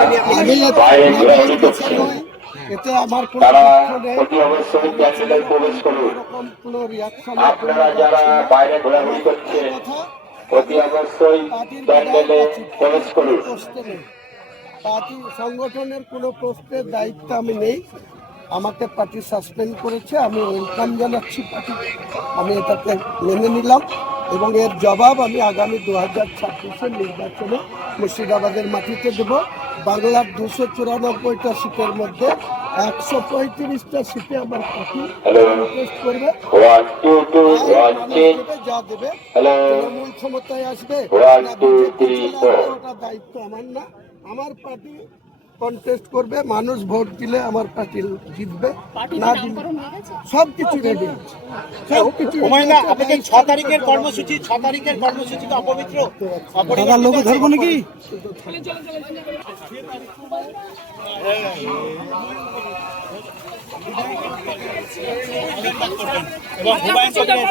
আমি এতে- আমার কোনো তারা। অতি অবশ্যই প্যান্ডেলে প্রবেশ করুন। এরকম কোনো reaction এর আপনারা যারা বাইরে ঘোরাঘুরি করছেন অতি অবশ্যই প্যান্ডেলে প্রবেশ করুন। কোনো প্রশ্নে নেই। পার্টি সংগঠনের কোনো প্রশ্নের দায়িত্ব আমি নেই। আমাকে পার্টি সাসপেন্ড করেছে আমি ওয়েলকাম জানাচ্ছি পার্টি। আমি এটাকে মেনে নিলাম এবং এর জবাব আমি আগামী দু হাজার ছাব্বিশের নির্বাচনে মুর্শিদাবাদের মাটিতে দেব। বাংলার দুশো চুরানব্বইটা সিটের মধ্যে একশো পঁয়ত্রিশটা সিটে আমার পার্টি করবে। যা দেবে। তৃণমূল ক্ষমতায় আসবে। ওটা দায়িত্ব আমার না। আমার পার্টি কন্টেস্ট করবে মানুষ ভোট দিলে আমার পার্টি জিতবে না দিলে সব কিছু রেডি সব কিছু আপনাকে ছ তারিখের কর্মসূচি ছ তারিখের কর্মসূচি তো অপবিত্র। দাদার লোক ধরবো নাকি? এবং